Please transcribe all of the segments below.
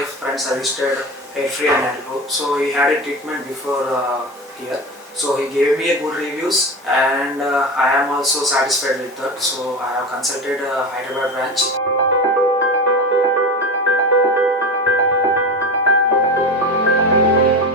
my friend suggested Hairfree Hairgrow. So he had a treatment before here. So he gave me a good reviews, and I am also satisfied with that. So I have consulted Hyderabad branch.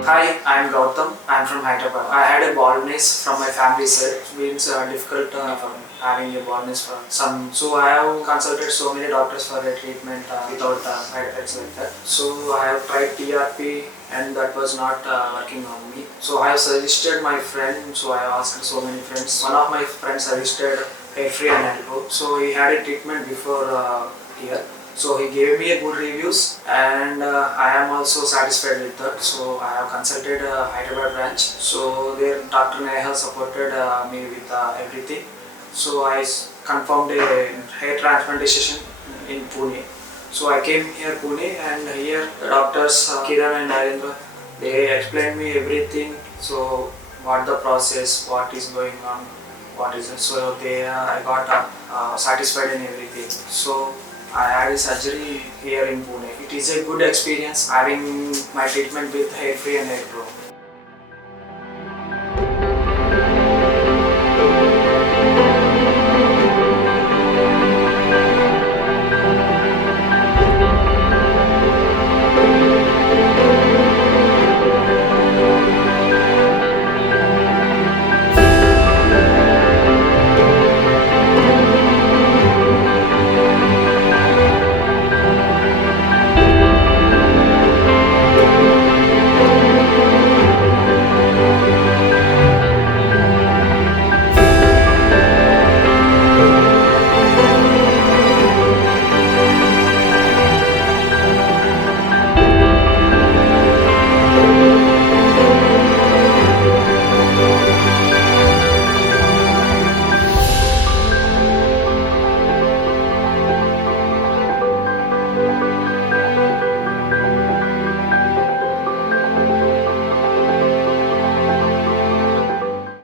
Hi, I am Gautam. I am from Hyderabad. I had a baldness from my family side. It means difficult for having a baldness for some. So I have consulted so many doctors for a treatment without side effects like that. So I have tried TRP and that was not working on me. So I have suggested my friend. So I have asked so many friends. One of my friends suggested Hairfree Hairgrow. So he had a treatment before here. So he gave me a good reviews, and I am also satisfied with that. So I have consulted Hyderabad branch. So there Dr. Neha supported me with everything. So I confirmed a hair transplant decision in Pune. So I came here Pune, and here the doctors Kiran and Narendra, they explained me everything. So what the process, what is going on, what is it. So they I got satisfied in everything. So I had a surgery here in Pune. It is a good experience having my treatment with Hairfree and Hairgrow.